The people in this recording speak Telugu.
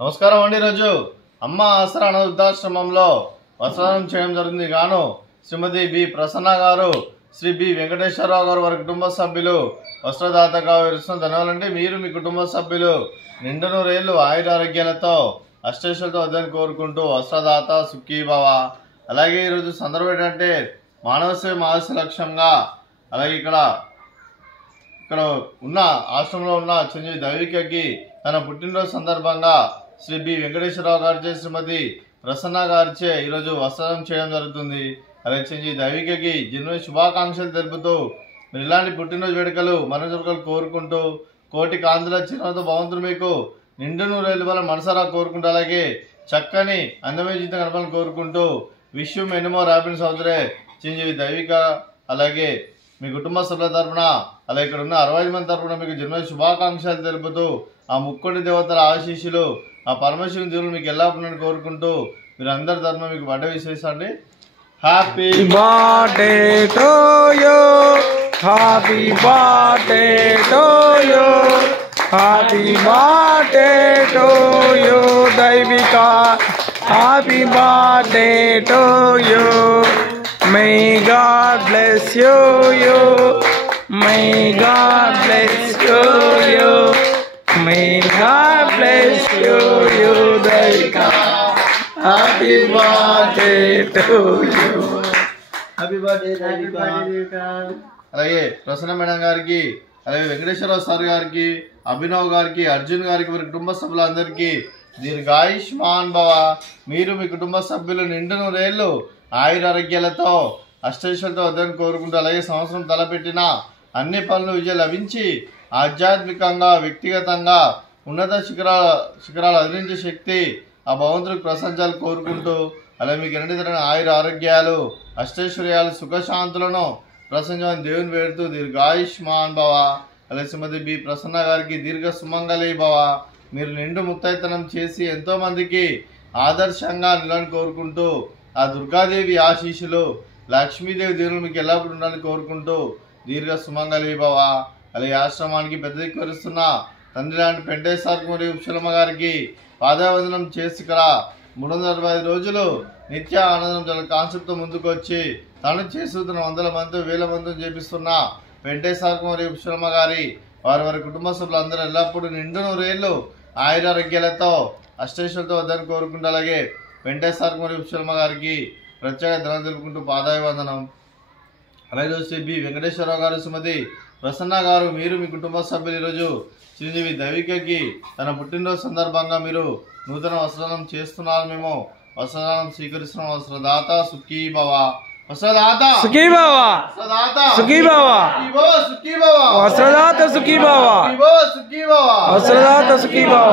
నమస్కారం అండి. ఈరోజు అమ్మ ఆసరా వృద్ధాశ్రమంలో వస్త్రదానం చేయడం జరిగింది. గాను శ్రీమతి బి ప్రసన్న గారు, శ్రీ బి వెంకటేశ్వరరావు గారు వారి కుటుంబ సభ్యులు వస్త్రదాతగా వివరిస్తున్న ధన్యవాదాలండి. మీరు మీ కుటుంబ సభ్యులు నిండు నూరేళ్లు ఆయురారోగ్యాలతో అష్టైశ్వర్యాలతో వద్దని కోరుకుంటూ వస్త్రదాత సుఖీభవ. అలాగే ఈరోజు సందర్భం ఏంటంటే మానవ సేవ మహర్షి లక్ష్యంగా, అలాగే ఇక్కడ ఉన్న ఆశ్రమంలో ఉన్న చిరంజీవి దైవికకి తన పుట్టినరోజు సందర్భంగా శ్రీ బి వెంకటేశ్వరరావు గారిచే, శ్రీమతి ప్రసన్న గారిచే ఈరోజు వస్త్రదానం చేయడం జరుగుతుంది. అలాగే చిరంజీవి దైవికకి జన్మదిన శుభాకాంక్షలు తెలుపుతూ మీరు ఇలాంటి పుట్టినరోజు వేడుకలు మనోజుకలు కోరుకుంటూ కోటి కాంతుల చిరునవ్వుతో భగవంతుడు మీకు నిండు నూరేళ్ళు వల్ల మనసారా కోరుకుంటూ, అలాగే చక్కని అందమైన జీవితం గడపాలని కోరుకుంటూ విష్ మెనీ మోర్ హ్యాపీనెస్ అవుతారే చిరంజీవి దైవిక. అలాగే మీ కుటుంబ సభ్యుల తరఫున, అలాగే ఇక్కడ ఉన్న 65 మంది తరఫున మీకు జన్మదిన శుభాకాంక్షలు తెలుపుతూ ఆ ముక్కోటి దేవతల ఆశీస్సులు, ఆ పరమశివుని దేవుడు మీకు ఎలా ఉండాలని కోరుకుంటూ మీరు అందరి తరఫున మీకు బర్త్డే విష్ అండి. Happy birthday to you, happy birthday to you, happy birthday to you Daivika, happy birthday to you. May God bless you, may God bless you, may God bless you, Devika. Happy birthday to you. Happy birthday దైవిక. అలాగే ప్రసన్న మేడం గారికి, అలాగే వెంకటేశ్వరరావు సార్ గారికి, అభినవ్ గారికి, అర్జున్ గారికి, వారి కుటుంబ సభ్యులందరికీ దీర్ఘాయుష్మాన్ భవ. మీరు మీ కుటుంబ సభ్యులు నిండు నూరేళ్లు ఆయురారోగ్యాలతో అష్టైశ్వర్యాలతో వద్దని కోరుకుంటూ, అలాగే సంవత్సరం తలపెట్టిన అన్ని పనులు విజయం లభించి ఆధ్యాత్మికంగా వ్యక్తిగతంగా ఉన్నత శిఖరాలు అధిరించే శక్తి ఆ భగవంతుడికి ప్రశంసాలు కోరుకుంటూ, అలాగే మీకు ఎన్ని తరగని ఆయుర ఆరోగ్యాలు అష్టైశ్వర్యాలు సుఖశాంతులను ప్రశంసాలను దేవుని వేడుతూ దీర్ఘాయుష్మాన్ భవ. అలాగే శ్రీమతి బి ప్రసన్న గారికి దీర్ఘ సుమంగళి భవ. మీరు నిండు ముత్తైతనం చేసి ఎంతో మందికి ఆదర్శంగా నిలని కోరుకుంటూ ఆ దుర్గాదేవి ఆశీస్సులు, లక్ష్మీదేవి దేవుడు మీకు ఎలా ఉండాలని కోరుకుంటూ దీర్ఘ సుమంగళి భవ. అలాగే ఆశ్రమానికి పెద్ద దిక్కువరుస్తున్న తండ్రి లాంటి పెంటేశ్వర మరియు ఉప్సలమ్మ గారికి పాదావందనం చేసి ఇక్కడ 365 రోజులు నిత్య ఆనందం జల కాన్సెప్ట్తో ముందుకు వచ్చి తను చేస్తున్న 100 మంది 1000 మందితో చేపిస్తున్న పెంటేశ్వర మరియు ఉప్సలమ్మ గారి వారి కుటుంబ సభ్యులందరూ ఎల్లప్పుడూ నిండు నూరేళ్లు ఆయురారోగ్యాలతో అష్టైశ్వర్యాలతో వద్దని కోరుకుంటూ, అలాగే వెంకటేశ్వర మరియు ఉప్సలమ్మ గారికి ప్రత్యేక ధనం తెలుపుకుంటూ పాదాభివందనం. అలాగే శ్రీ బి వెంకటేశ్వరరావు గారు, శ్రీమతి ప్రసన్న గారు, మీరు మీ కుటుంబ సభ్యులు ఈరోజు చిరంజీవి దైవికకి తన పుట్టినరోజు సందర్భంగా మీరు నూతన వస్త్రదానం చేస్తున్నారు. మేము వస్త్రదానం స్వీకరిస్తున్నాం. వస్త్రదాత సుఖీభవ, వస్త్రదాత సుఖీభవ, సుఖీభవ, వస్త్రదాత సుఖీభవ, వస్త్రదాత సుఖీభవ.